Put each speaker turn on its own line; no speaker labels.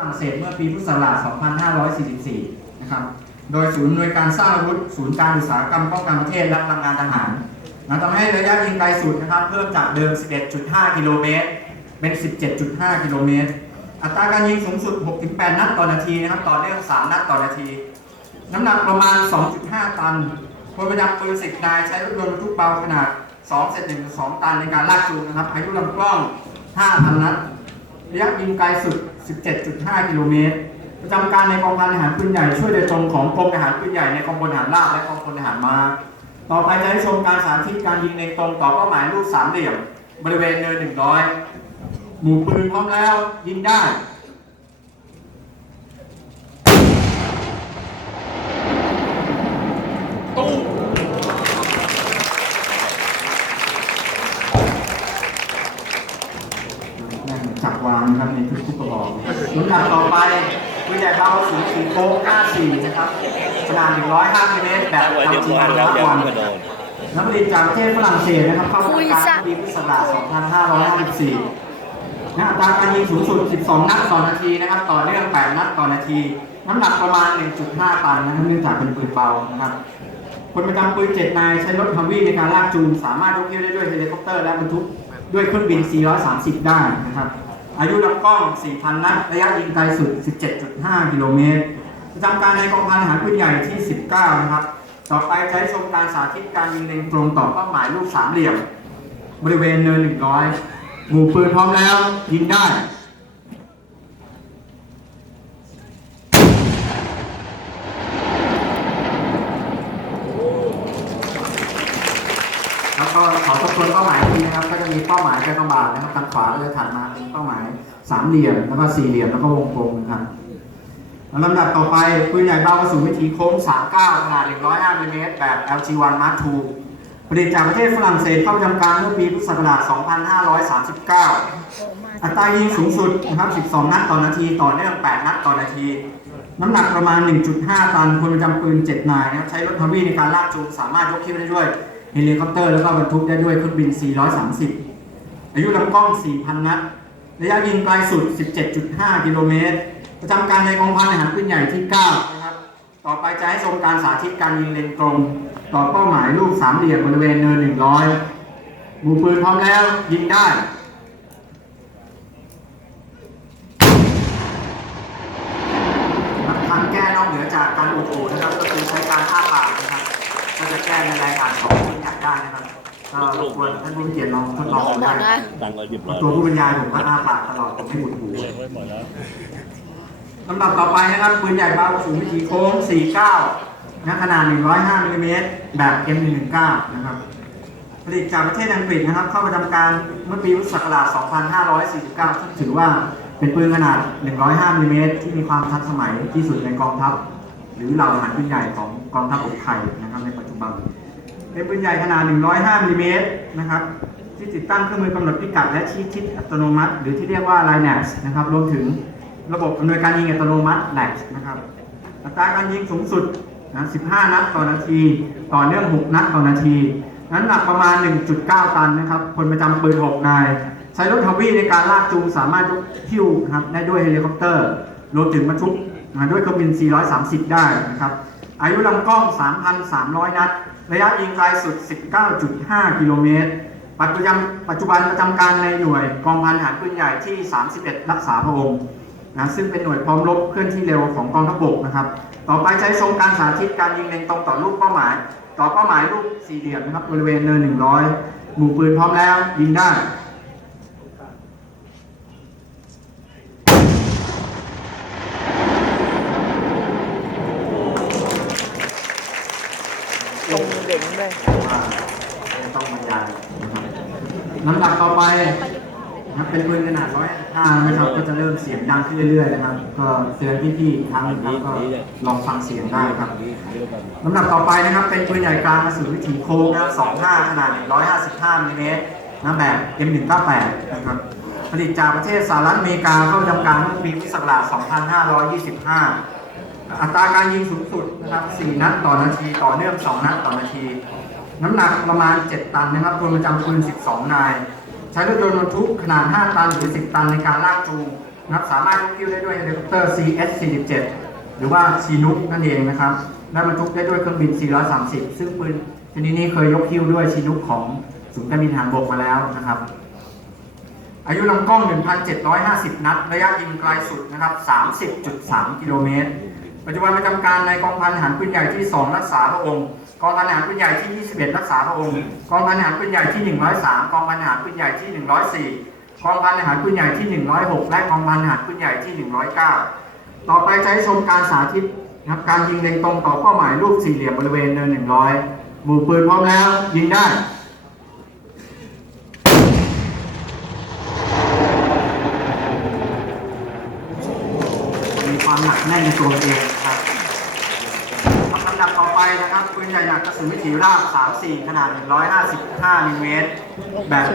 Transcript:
รั่งเศสเมื่อปีพุทธศักราช 2544 นะครับ โดยศูนย์หน่วยการสร้างอาวุธ ศูนย์การอุตสาหกรรมป้องกันประเทศและพลังงานทหารนะทำให้ระยะยิงไกลสุดนะครับ เพิ่มจากเดิม 11.5 กิโลเมตร เป็น 17.5 กิโลเมตร อัตราการยิงสูงสุด 6-8 นัดต่อนาทีนะครับ ต่อเนื่อง 3 นัดต่อนาที น้ำหนักประมาณ 2.5 ตันพลประดับปืน10นายใช้รถยนต์บรรทุกเบาขนาด2เซน1 2 ตันในการลากจูงนะครับอายุลำกล้อง 5,000 นัดระยะยิงไกลสุด 17.5 กิโลเมตร ประจำการในกองพันทหารปืนใหญ่ช่วยโดยตรงของกรมทหารปืนใหญ่ในกองพลทหารราบและกองพลทหารม้าต่อไปจะให้ชมการสาธิตการยิงในตรงต่อเป้าหมายรูปสามเหลี่ยม บริเวณเนิน100 หมู่ปืนพร้อมแล้วยิงได้ แม่งจับ วางนะครับในทุกๆกระบอกลำดับต่อไปปืนใหญ่เบาสูงสีโค้ง54นะครับขนาด105มิลลิเมตรแบบ
ไว้เทียว
ทำจริง
ก่อน
ระ
แล้ว
ยะ
เดี๋ยว
วัน
ก็โดน
นักผลิตจากประเทศฝรั่งเศสนะครับเข้าทำการปีพุทธศักราช2554นะอัตราการยิงสูงสุด 12 นัดต่อนาทีนะครับ ต่อเนื่อง 8 นัดต่อนาที น้ำหนักประมาณ 1.5 ตันนะครับเนื่องจากเป็นปืนเบานะครับคนประจำปืน7นายใช้รถฮัมวี่ในการลากจูงสามารถยกเที่ยวได้ด้วยเฮลิคอปเตอร์และบรรทุกด้วยเครื่องบิน 430 ได้นะครับ อายุลำกล้อง 4,000 นัด ระยะยิงไกลสุด 17.5 กิโลเมตร ประจำการในกองพันทหารปืนใหญ่ที่ 19 นะครับ ต่อไปใช้ชมการสาธิตการยิงเล็งตรงต่อเป้าหมายรูปสามเหลี่ยม บริเวณเนิน 100 หมู่ปืนพร้อมแล้ว ยิงได้ แล้วก็ขอ ทบทวนเป้าหมายทีนะครับ ก็จะมีเป้าหมายกากบาทนะครับทางขวาก็จะถัดมาเป็นเป้าหมายสามเหลี่ยมแล้วก็สี่เหลี่ยมแล้วก็วงกลมนะครับลำดับต่อไปปืนใหญ่เบากระสุนวิถีโค้ง 39 ขนาด 105มิลลิเมตรแบบ LG1 Mark II ผลิตจากประเทศฝรั่งเศสเข้าประจำการเมื่อปีพุทธศักราช 2539 อัตรายิงสูงสุดนะครับ 12 นัดต่อนาที ต่อเนื่อง 8 นัดต่อนาที น้ำหนักประมาณ 1.5 ตันคนประจำปืน 7 นายนะครับใช้รถฮัมวี่ในการลากจูงสามารถยกขึ้นได้ด้วย เฮลิคอปเตอร์แล้วก็บรรทุกได้ด้วยเครื่องบิน 430 อายุลำกล้อง 4,000 นัด ระยะยิงไกลสุด 17.5 กิโลเมตร ประจำการในกองพันทหารปืนใหญ่ที่ 9 นะครับ ต่อไปจะให้ชมการสาธิตการยิงเล็งตรงต่อเป้าหมายลูกสามเหลี่ยมบริเวณเนิน 100หมู่ปืนพร้อมแล้วยิงได้ทางแก้นอกเหนือจากการอุดหูนะครับ ก็คือใช้การอ้าปากนะครับ ก็จะแก้ในรายการของผู้อยากได้นะครับก็รบกวนท่านผู้มีเกียรติลองทดลองดูได้
ตังค์ก็หยิบร้อย
ตัวผู้บรรยายผมก็อ้าปากตลอดผมไม่อุดหูลำดับต่อไปนะครับปืนใหญ่เบาสูงวิถีโค้ง 49นะขนาด 105มิลลิเมตรแบบ M119 นะครับผลิตจากประเทศอังกฤษนะครับ เข้าประจำการเมื่อปีพุทธศักราช 2549ซึ่งถือว่าเป็นปืนขนาด 105มิลลิเมตรที่มีความทันสมัยที่สุดในกองทัพ หรือเหล่าทหารปืนใหญ่ของกองทัพบกไทยนะครับในปัจจุบัน เป็นปืนใหญ่ขนาด 105มิลลิเมตรนะครับที่ติดตั้งเครื่องมือกำหนดพิกัดและชี้ทิศอัตโนมัติ หรือที่เรียกว่า Linux นะครับรวมถึงระบบอำนวยการยิงอัตโนมัติ LAX นะครับอัตราการยิงสูงสุดนะ15 นัดต่อนาที ต่อเนื่อง 6 นัดต่อนาทีน้ำหนักประมาณ 1.9 ตันนะครับคนประจำปืน 6 นาย ใช้รถฮัวีในการลากจูงสามารถยกหิ้วนะครับได้ด้วยเฮลิคอปเตอร์รวมถึงบรรทุกน ด้วยเครื่องบิน 430 ได้นะครับ อายุลำกล้อง 3,300 นัด ระยะยิงไกลสุด 19.5 กิโลเมตร ปัจจุบันปัจจุบันประจำการในหน่วยกองพันทหารปืนใหญ่ที่ 31 รักษาพระองค์นะซึ่งเป็นหน่วยพร้อมรบเคลื่อนที่เร็วของกองทัพบกนะครับ ต่อไปใช้ชมการสาธิตการยิงเล็งตรงต่อลูกเป้าหมาย ต่อเป้าหมายลูกสี่เหลี่ยมนะครับบริเวณเนิน 100 หมู่ปืนพร้อมแล้วยิงได้
รงเด่งเลย
ว่าไม่ต้องบรรยายนะครับลำดับต่อไปนะครับเป็นปืนขนาด105นะครับก็จะเริ่มเสียงดังขึ้นเรื่อยๆนะครับ ก็เตือนพี่ๆอีกครั้งหนึงครับก็ลองฟังเสียงได้ครับลำดับต่อไปนะครับ เป็นปืนใหญ่กลางกระสุนวิถีโค้งนะครับ25ขนาด155มิลลิเมตรนะแบบ M198 นะครับผลิตจากประเทศสหรัฐอเมริกาเข้าประจำการเมื่อปีพุทธศักราช2525 อัตราการยิงสูงสุดนะครับ 4 นัดต่อนาที ต่อเนื่อง 2 นัดต่อนาที น้ำหนักประมาณ 7 ตันนะครับรวมประจำปืน 12 นาย ใช้รถยนต์บรรทุกขนาด 5 ตันหรือ 10 ตันในการลากจูงนะครับสามารถยกคิวได้ด้วยเฮลิคอปเตอร์ CS-47 หรือว่าชีนุกนั่นเองนะครับ และบรรทุกได้ด้วยเครื่องบิน 430 ซึ่งปืนชนิดนี้เคยยกคิวด้วยชีนุกของศูนย์การบินทหารบกมาแล้วนะครับอายุลำกล้อง 1,750 นัด ระยะยิงไกลสุดนะครับ 30.3 กิโลเมตร ปัจจุบันประจำการในกองพันทหารปืนใหญ่ที่ 2 รักษาพระองค์ กองพันทหารปืนใหญ่ที่ 21 รักษาพระองค์ กองพันทหารปืนใหญ่ที่ 103 กองพันทหารปืนใหญ่ที่ 104 กองพันทหารปืนใหญ่ที่ 106 และกองพันทหารปืนใหญ่ที่ 109 ต่อไปจะให้ชมการสาธิตนะครับการยิงเล็งตรงต่อเป้าหมายรูปสี่เหลี่ยมบริเวณเนิน 100 หมู่ปืนพร้อมแล้ว ยิงได้มีความหนักแน่นในตัวเองนะครับลำดับต่อไปนะครับปืนใหญ่หนักกระสุนวิถีราบ 3-4 ขนาด 155มิลลิเมตรแบบ